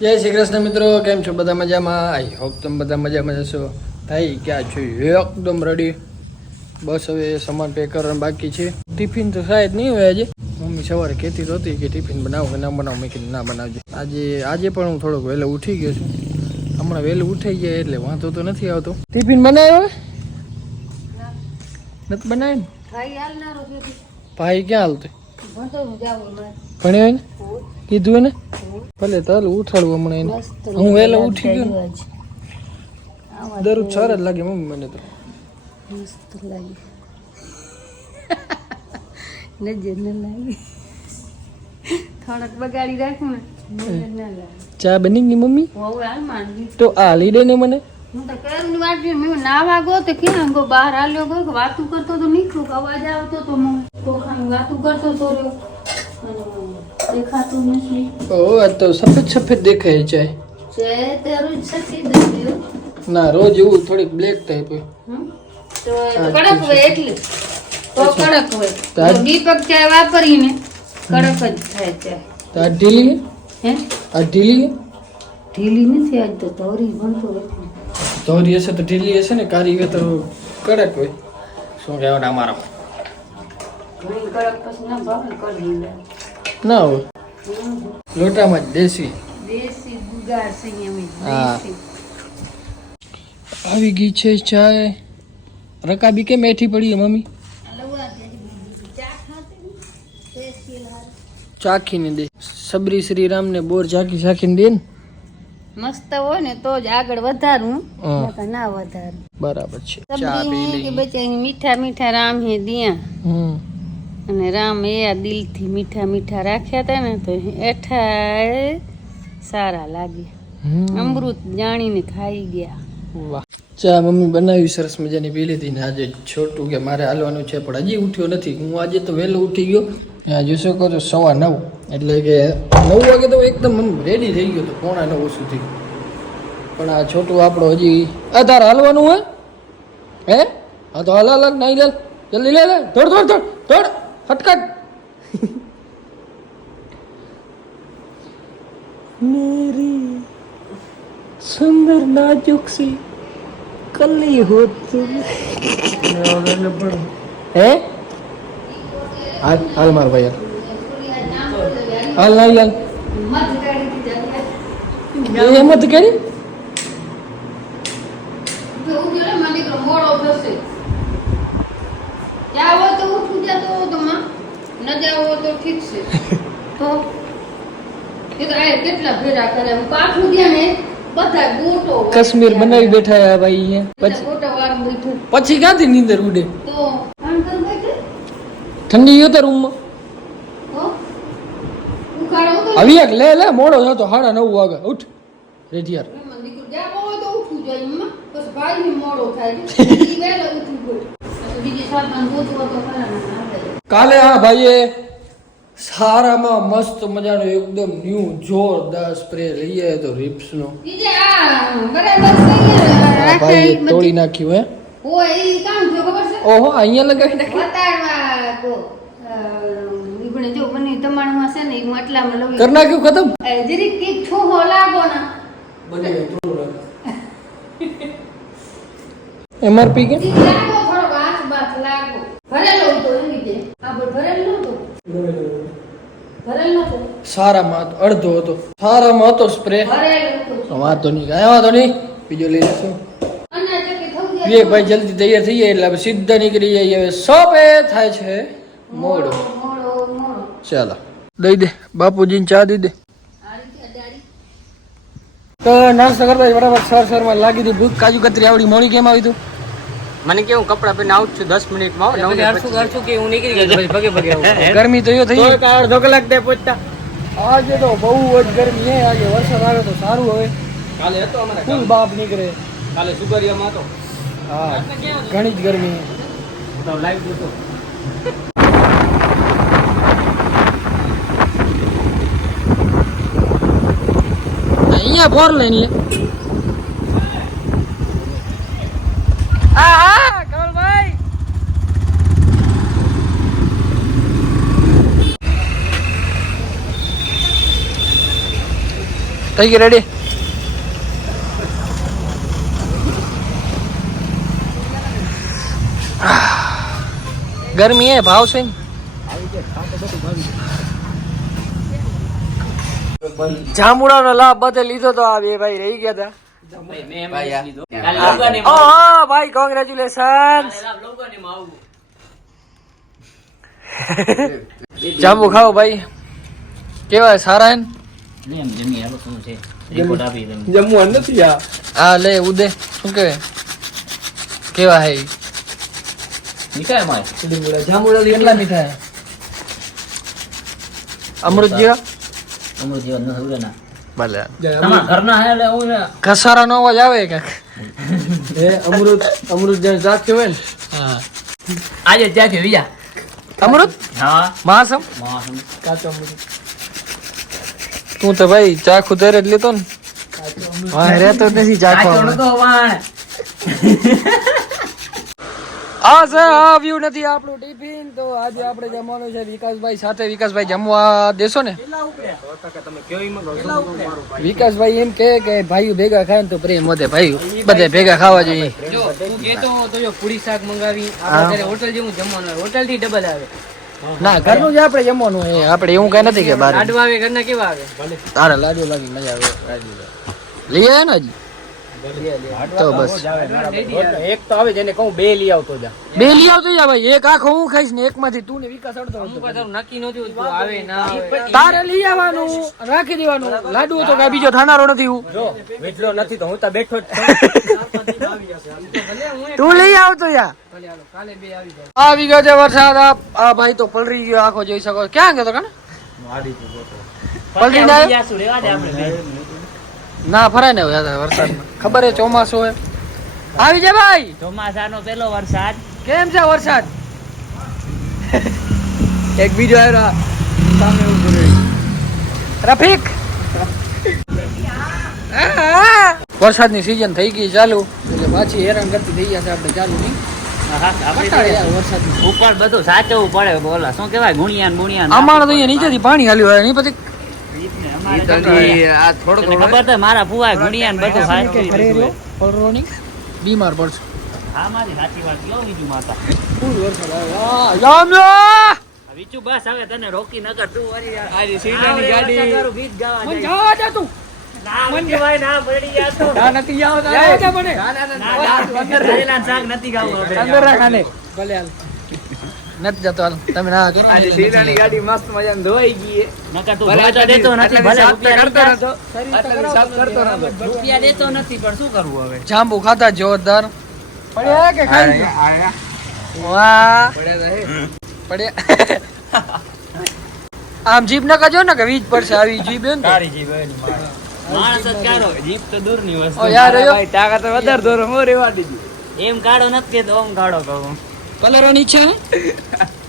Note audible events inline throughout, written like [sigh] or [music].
જય શ્રી કૃષ્ણ મિત્રો કેમ છો? બધા મજામાં? આઈ હોપ તમે બધા મજામાં જશો ભાઈ ક્યાં છો? એકદમ રેડી બસ હવે સામાન પેક કરવાનું બાકી છે. ટિફિન તો શાયદ નહીં હોય આજે. મમ્મી સવારે કહેતી તો હતી કે ટિફિન બનાવો કે ના બનાવો. મેં કીધું ના બનાવજો. આજે આજે પણ હું થોડોક વહેલો ઉઠી ગયો છું. હમણાં વહેલું ઉઠાઈ ગયા એટલે વાંધો તો નથી આવતો. ટિફિન બનાવ્યો? નથી બનાવ્યું? ભાઈ ક્યાં હાલતો? ભણ્યો કીધું ને. ભલે ચાલ ઉઠાડવું હમણાં એને. હું વહેલા ઉઠી ગયો. ને. દરરોજ સારા જ લાગે મમ્મી મને તો. મસ્ત લાગે. નજર ન લાગે. થોડાક બગાડી રાખું ને ન ચા બની ગઈ મમ્મી? તો આ લીડે ને મને. હું તો મેં નાવા ગયો તો ક્યાં ગયો? બહાર હાલ્યો ગયો કે વાતું કરતો તો નીકળું અવાજ આવતો તો કોખાની વાતું કરતો તો રહ્યો. દેખાતું નથી. ઓ આ તો સફેદ સફેદ દેખાય છે. ના રોજ એવું થોડીક બ્લેક ટાઈપ હોય. હમ? તો કડક હોય એટલે. તો કડક હોય. તો દીપક ચાય વાપરીને કડક જ થાય ચાય તો આ ઢીલી હે? હે? આ ઢીલી ઢીલી નથી આજ તો ધોરી હશે તો ઢીલી હશે ને? કારી હોય તો કડક હોય. શું કહેવાય અમારા કડક પછી ના ભાવે કરી ના હોય. લોટામાં જ દેશી. હા. આવી ગઈ છે ચાય. રકાબી કેમ એઠી પડી મમ્મી? ચાખીને દે. સબરી શ્રીરામને બોર ચાખી ચાખીને દે ને. મસ્ત હોય ને તો જ આગળ વધારું. ના વધારું. બરાબર છે. મીઠા મીઠા રામ હે દિયા. હમ. અને રામ એ આ દિલથી મીઠા મીઠા રાખ્યા હતા ને તો એઠા સારા લાગ્યા. અમૃત જાણીને ખાઈ ગયા. ચા મમ્મી બનાવી સરસ મજાની પી લીધી ને આજે છોટું કે મારે હાલવાનું છે પણ હજી ઉઠ્યો નથી. હું આજે તો વહેલો ઉઠી ગયો. જોઈ શકો તો સવા નવ. એટલે કે નવ વાગે તો એકદમ રેડી થઈ ગયો તો પોણા નવ સુધી. પણ આ છોટું આપણો હજી આ તારે હાલવાનું હોય? હે? હા તો હાલ હાલ નહીં લે જલ્દી લે લે. ધોડ ધોડ ધોડ દોડ. ફટકટ મેરી સુંદર નાજુક સી કલી હો તુમ હે? હાલ હાલ માર ભાઈ. હાલ હાલ એ મત કરી? મોડો થશે. જાવો તો? ઉઠું જતો તો માં ન જાવો તો ઠીક છે. [laughs] તો? એ તો આ કેટલા ભેરા કરે હું કાઠું ગયા ને બધા ગોટો હોય. કાશ્મીર બનાવી બેઠા આ ભાઈ અહીંયા. બધા પછી? ગોટા વાળું બેઠું પછી ક્યાંથી નીંદર ઉડે? તો અંકલ બેઠે? ઠંડી ગયો તો રૂમમાં. હો ઉખાડો તો આવી એક લે લે મોડો થયો તો સાડા નવ વાગે. ઉઠ. રેડિયાર એમાં દીકરો જાગો હોય તો ઉઠવું જોઈએ એમાં. પછી ભાઈને મોડો થાય [laughs] કાલે હા ભાઈએ સારામાં મસ્ત મજાનો એકદમ ન્યૂ જોરદાર સ્પ્રે લઈએ તો રિપ્સનો બીજે આ છે અહીંયા આ રાખે ભાઈએ ઈ બધી- તોડી નાખ્યું હે? ઓહો અહીંયા લગાવી નાખ્યું? કરી નાખ્યું ખતમ? લાગો ના. એમઆરપી [laughs] કે ઈ લાગો થોડો વાસ બાસ લાગો ભરેલો હતો એની જે આપણે ભરેલો નતો ભરેલો નતો સારામાં હતો, અડધો હતો. સારામાં હતો સ્પ્રે વાંધો નહીં કાંઈ વાંધો નહીં. બીજો લઈ લઈશું વિવેકભાઈ જલ્દી તૈયાર થઈ જાય એટલે સીધા નીકળી જઈએ. હવે સોપે થાય છે મોડો. ચાલો દઈ દે બાપુજીને ચા દઈ દે. તો નાસ્તો કરતા બરાબર સર સરમાં લાગી હતી ભૂખ. કાજુ કતરી આવડી મોડી કેમ આવી તું? મને કેવું કપડા પહેરીને આવું છું દસ મિનિટમાં આવો, નવ ને. કે હું નીકળી ગયો પછી પગે પગે ગરમી તો થઈ અડધો કલાક દે પહોંચતા. આજે તો બહુ જ ગરમી છે આજે વરસાદ આવે તો સારું હવે. કાલે હતો અમારે ફૂલ બાપ નીકળે. કાલે સુગરિયામાં હતો. હા ઘણી જ ગરમી છે. તો લાઈવ જોતો અહીંયા ફોર લઈને. લે હા હા થઈ ગઈ રેડી ગરમી એ ભાવ છે? જામુડા નો લાભ બધે લીધો તો આ બે ભાઈ રહી ગયા હતા ભાઈ કોંગ્રેચ્યુલેશન જાંબુ ખાઓ ભાઈ. કેવા સારા હે ને? જમવાનું નથી આ. આ લે ઉદે શું કે કેવા હે ઈ? જામુડા કેટલા મીઠા હે અમૃત જેવા ભલે. ઘસારા નો અવાજ આવે કાંઈક એ અમૃત અમૃત જાત ચાખ્યો હોય ને. હા. આજે ત્યાંથી વિયા. અમૃત? હા. મહાસમ. કાચો અમૃત. તું તો ભાઈ ચાખું ત્યારે જ લેતો ને. હા રહેતો જ નથી ચાખવા આ છે આ વ્યૂ નથી આપણું ટિફિન. તો આજે આપણે જમવાનું છે વિકાસભાઈ સાથે. વિકાસભાઈ જમવા દેશો ને? વિકાસભાઈ એમ કે કે ભાઈઓ ભેગા ખાય ને તો પ્રેમ વધે ભાઈ બધે ભેગા ખાવા જોઈએ. જો તું કેતો તો જો પૂરી શાક મંગાવી આપણે હોટલ જેવું જમવાનું હોટલથી ડબલ આવે. ના ઘરનું જ આપણે જમવાનું એ આપણે એવું કઈ નથી કે બહાર લાડુ આવે ઘરના કેવા આવે? તારે લાડુ લાગી મજા આવે લઈ આવ્યા ને હજી? તો બસ. એક તો આવે જેને કહું બે લઈ આવતો જા. બે લઈ આવતો જા ભાઈ. એક આખો હું ખાઈશ ને એકમાંથી તું ને વિકાસ અડતો. નક્કી નહોતું તું આવે ના તારે લઈ આવવાનું રાખી દેવાનું. લાડુ તો કઈ બીજો થાનારો નથી હું. જો વેટલો નથી તો હું તો બેઠો જ [laughs] તું લઈ આવતો યા આવી ગયો છે વરસાદ. આ ભાઈ તો પલરી ગયો આખો જોઈ શકો. ક્યાં ગયો તો પલરી ના? ના ફરાય ને વરસાદ ખબર હે ચોમાસું હે. આવી જાય ભાઈ. ચોમાસાનો પેલો વરસાદ. કેમ છે વરસાદ? એક બીજો આવ્યો સામે ઊભો રફીક. વરસાદની સીઝન થઈ ગઈ ચાલુ. એટલે પાછી હેરાન કરતી થઈ ગયા છે આપણે ચાલુ નહીં. ઉપર બધું સાચવવું પડે બોલા. શું કેવાય ગુણિયાન ગુણિયાન અમારે તો અહીંયા નીચેથી પાણી હાલ્યું હોય એની પછી ખબર છે મારા ફુવાય ગુણિયાન બધું સાચવી બીમાર પડશે. હા મારી સાચી વાત. કયો બીજું માતા? ફૂલ વરસાદ આવ્યો. વિચુ બસ હવે તને રોકી ન તું વળી આ- વળી ગાડી ગીત ગાવા જાય. તું. નથી જતો તમે ના કરો. ગાડી મસ્ત મજાની ગઈ નકર દેતો નથી ભલે કરતો કરતો રૂપિયા દેતો નથી પણ શું કરવું હવે? જાંબુ ખાતા જોરદાર. પડ્યા કે ખાઈ વાહ. પડ્યા [laughs] આમ જીભ ના કાજો ને કે વીજ પડશે આવી જીભ હે ને તો. માણસ જ કાઢો. જીપ તો દૂરની વસ્તુ. ઓ યાર ભાઈ ટાકા વધારે દોરો મો રેવા એમ કાઢો નથી કે તો ઓમ કાઢો કહું. કલરોની છે? હે?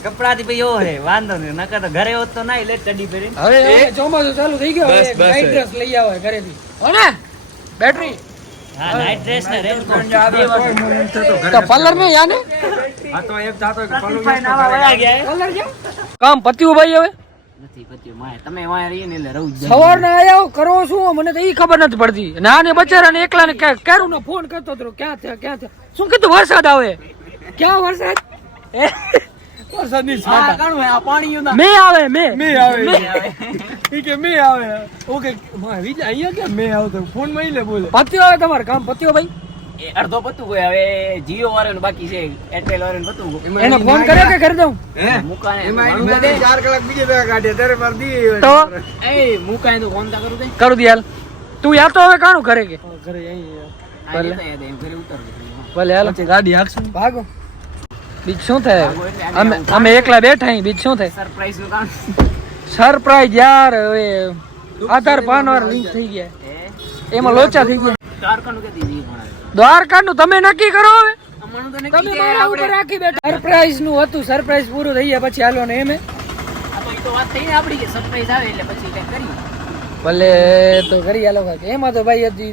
કપડાથી ભાઈ વાંધો નહીં. નકર તો ઘરે હોત તો ના લેટ ચડી હવે હવે ચોમાસું ચાલુ થઈ ગયો હવે બસ. ડ્રેસ લઈ આવો ઘરેથી. હો ને બેટરી હા નાઈટ ડ્રેસ ને રેનકોટ તો પાર્લર में યાને? આ તો એમ થાતો કે પલું ગયા. પાર્લર ક્યાં? કામ પત્યું ભાઈ હવે? નથી પત્યું માય. તમે વાય રહીને એટલે રહું જ સવાર ના કરો શું મને તો ઈ ખબર નથી પડતી. અને આને બચારાને એકલાને ક્યાં કારું નો ફોન કરતો હતો? ક્યાં થયા? ક્યાં થયા? શું કીધું? વરસાદ આવે. ક્યાં વરસાદ? એ, વરસાદની છાંટા આ પાણીયું મે આવે મે. મે આવે. [laughs] ઈ કે મે આવે. ઓકે માં વિજય અહીંયા કે મે આવતો? ફોનમાં લે બોલે. પત્યું આવે તમારે કામ? પત્યો ભાઈ? અડધો પતું ગયો હવે જીઓ વાળો બાકી છે એરટેલ વાળો પતું ગયું. એને ફોન કર્યો કે કરી દઉં? મુકાને. એમાં એની ચાર કલાક બીજે ભેગા કાઢે ત્યારે પર દી તો? એ મુકાને તો ફોન તા કરું તે કરું દે હાલ. તું યા તો હવે કાણું કરે કે? ઘરે અહીં ઘરે ઉતર ભલે હાલો. ગાડી હાકશું. ભાગો. બીજ શું થાય? અમે અમે એકલા બેઠા અહીં બીજ શું થાય? સરપ્રાઈઝનું કામ. સરપ્રાઈઝ યાર હવે આધાર પાન વાર લિંક થઈ ગયા. એમાં લોચા થઈ ગયા. દ્વારકાનું કે દીધી દ્વારકાનું તમે નક્કી કરો હવે. તમે મારા ઉપર રાખી બેઠા. સરપ્રાઈઝનું હતું સરપ્રાઈઝ પૂરું થઈ ગયા પછી હાલો ને એમે ને ભલે તો કરી હાલો એમાં તો ભાઈ હજી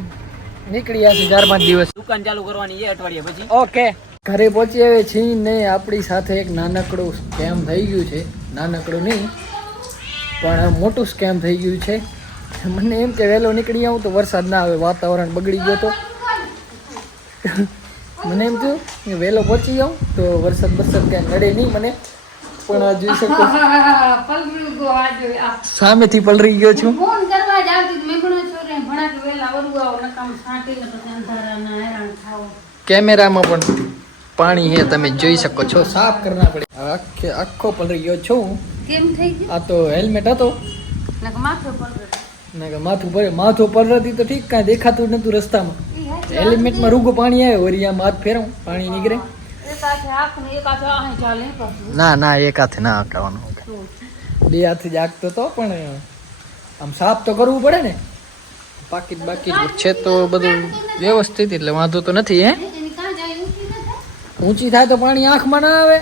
નીકળી જશે ચાર પાંચ દિવસ. દુકાન ચાલુ કરવાની છે અઠવાડિયા પછી. ઓકે. ઘરે પહોંચી આવે છીએ ને આપણી સાથે એક નાનકડું સ્કેમ થઈ ગયું છે. નાનકડું નહીં પણ મોટું સ્કેમ થઈ ગયું છે. મને એમ કે વહેલો નીકળી આવું તો વરસાદ ના આવે વાતાવરણ બગડી ગયો તો. મને એમ થયું કે વહેલો પહોંચી જાઉં તો વરસાદ વરસાદ ક્યાંય નડે નહીં મને. પણ આ જોઈ શકો સામેથી પલરી ગયો છું. ફોન કરવા જ આવતી મેં પણ છોરે ભણા કે વેલા વરવું આવો નકામ છાંટીને પછી અંધારાના હેરાન થાવ કેમેરામાં પણ પાણી હે તમે જોઈ શકો છો. સાફ કરના પડે. આખે આખો પલરી ગયો છું. કેમ થઈ ગયો? આ તો હેલ્મેટ હતો. નક માથે પલળે ને કે માથું પર માથું પલરતી તો ઠીક કાંઈ દેખાતું નતું રસ્તામાં. હેલ્મેટમાં રૂગો પાણી આવે વળી આમ હાથ ફેરવું પાણી નીકળે. ને ના ના એક હાથે ના હકાવાનું બે હાથે જાગતો તો પણ આમ સાફ તો કરવું પડે ને. પાકીટ બાકી છે તો બધું વ્યવસ્થિત એટલે વાંધો તો નથી હે? ઊંચી થાય તો પાણી આંખમાં ના આવે.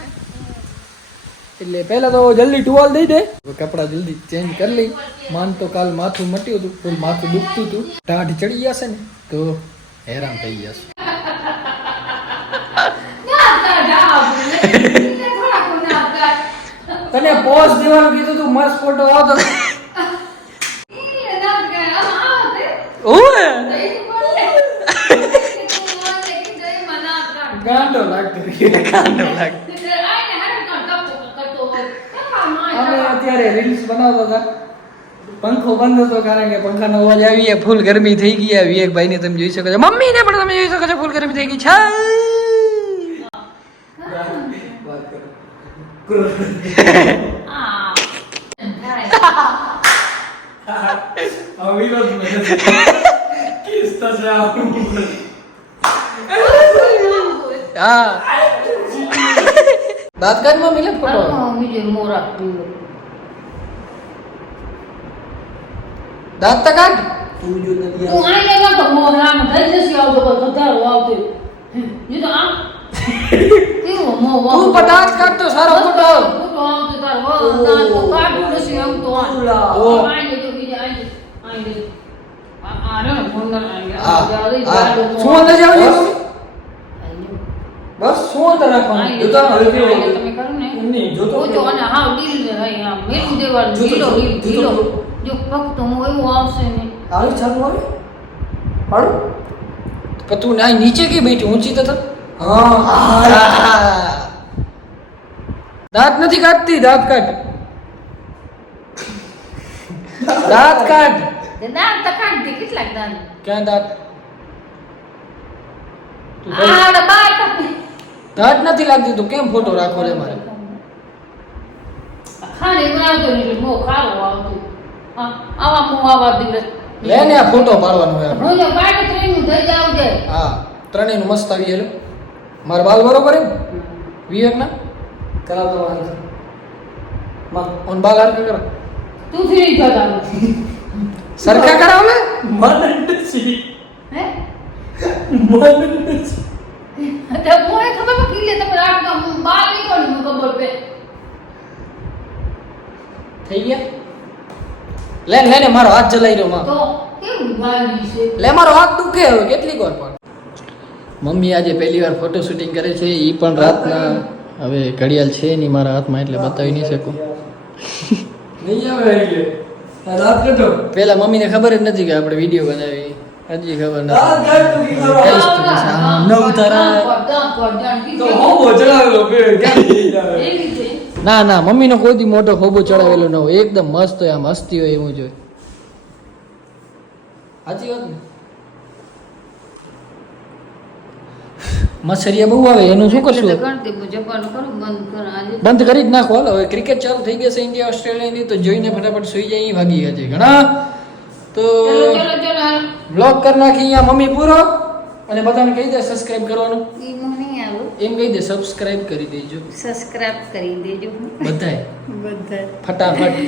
એટલે પહેલા તો જલ્દી ટુવાલ દઈ દે. કપડા જલ્દી ચેન્જ કરી લઈ. માન તો કાલ માથું મટ્યું હતું ફૂલ માથું દુખતું હતું. ટાઢ ચડી જશે ને તો હેરાન થઈ જશે [laughs] તને પોઝ દેવાનું કીધું તું મસ્ત ફોટો આવતો [laughs] ગાંડો લાગતો ગાંડો લાગતો અમે અત્યારે રીલ્સ બનાવતા હતા. પંખો બંધ હતો કારણ કે પંખાનો અવાજ આવી ફૂલ ગરમી થઈ ગઈ આ વિવેકભાઈ ને તમે જોઈ શકો છો. મમ્મી ને પણ તમે જોઈ શકો છો ફૂલ ગરમી થઈ ગઈ. છે [laughs] હા. દાંત કાઢમાં મિલે ફોટો દાંત તો કાઢ તું પણ દાંત કાઢ તો સારો ફોટો શું અંદર જાવ છે બસ શું અંદર રાખવાનું. જોતા હવે કેવું એમની જોતો ઓછો અને હાવ ઢીલ ને. ભાઈ આમ મેલું દેવાનું ઢીલો ઢીલ જો ફક્ત હું એવું આવશે ને. હાલ ચાલુ આવે પણ તું ના નીચે કે બેઠી ઊંચી તો હા દાંત નથી કાઢતી દાંત કાઢ. દાંત કાઢ. તે દાંત તો કેટલાક દાંત? ક્યાં દાંત? તું દાંત નથી લાગતી તો કેમ ફોટો રાખો રે મારે? ખાલી બનાવતો ને એટલે ખારો આવતો. હા, આવા મોં આવા દિવસ લે ને આ ફોટો પાડવાનો હોય હું જો બાર ત્રણ થઈ જાવ છે હા ત્રણેયનું મસ્ત આવી મારા બાલ બરોબર એમ? વાંધો માં ઓન બાલ હાર કરો. તું ફ્રી થતા સરખા કરાવ ને હે? મોએ ખબર પડી લે તમે રાખવા બહાર નીકળી મને ખબર પે. થઈ ગયા? લે લે ને મારો હાથ જલાઈ રહ્યો માં તો કેમ વાલી છે? લે મારો હાથ દુખે હવે કેટલી વાર પણ. મમ્મી આજે પહેલી વાર ફોટો શૂટિંગ કરે છે એ પણ રાતના હવે ઘડિયાળ છે નહીં મારા હાથમાં એટલે બતાવી નહીં શકું. નહીં આવે એટલે. રાત કટો પહેલા મમ્મીને ખબર જ નથી કે આપણે વીડિયો બનાવી. હજી ખબર નથી નવ તારા ના ના મમ્મીનો કોઈ દી મોટો ખોબો ચડાવેલો ન હોય એકદમ મસ્ત હોય આમ હસતી હોય એવું જોઈ સાચી વાત ને મચ્છરિયા બહુ આવે એનું શું કરશું બંધ કર આજે બંધ કરી જ નાખો હાલો હવે ક્રિકેટ ચાલુ થઈ ગઈ છે ઇન્ડિયા ઓસ્ટ્રેલિયાની તો જોઈને ફટાફટ સુઈ જાય એ ભાગી ગયા છે ઘણા તો. બ્લોગ કરી નાખી અહીંયા મમ્મી પૂરો અને બધાને કહી દે સબસ્ક્રાઇબ કરવાનું. એમ કહી દે સબસ્ક્રાઇબ કરી દેજો. સબસ્ક્રાઇબ કરી દેજો. બધાય. બધાય. ફટાફટ.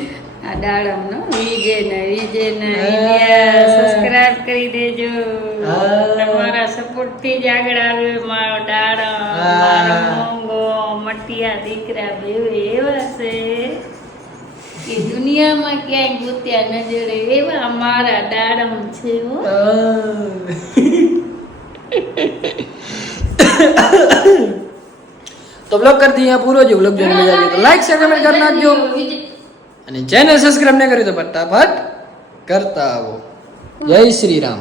આ દાડમનો વિજય ને વિજય ને સબસ્ક્રાઇબ કરી દેજો. તમારા સપોર્ટથી જ આગળ આવ્યો મારો દાડમ. મારો મોંગો મટિયા દીકરા બેવે એવા છે. કે દુનિયામાં ક્યાંય ગોત્યા ન જડે એવા મારા દાડમ છે તો બ્લોગ કરી દઈએ પૂરો જો બ્લોગ જોઈને મજા આવી તો લાઈક શેર કમેન્ટ કરી નાખજો. અને ચેનલ સબસ્ક્રાઇબ ન કરી તો ફટાફટ કરતા આવો. જય શ્રી રામ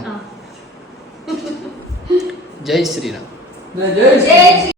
જય શ્રી રામ. જય શ્રી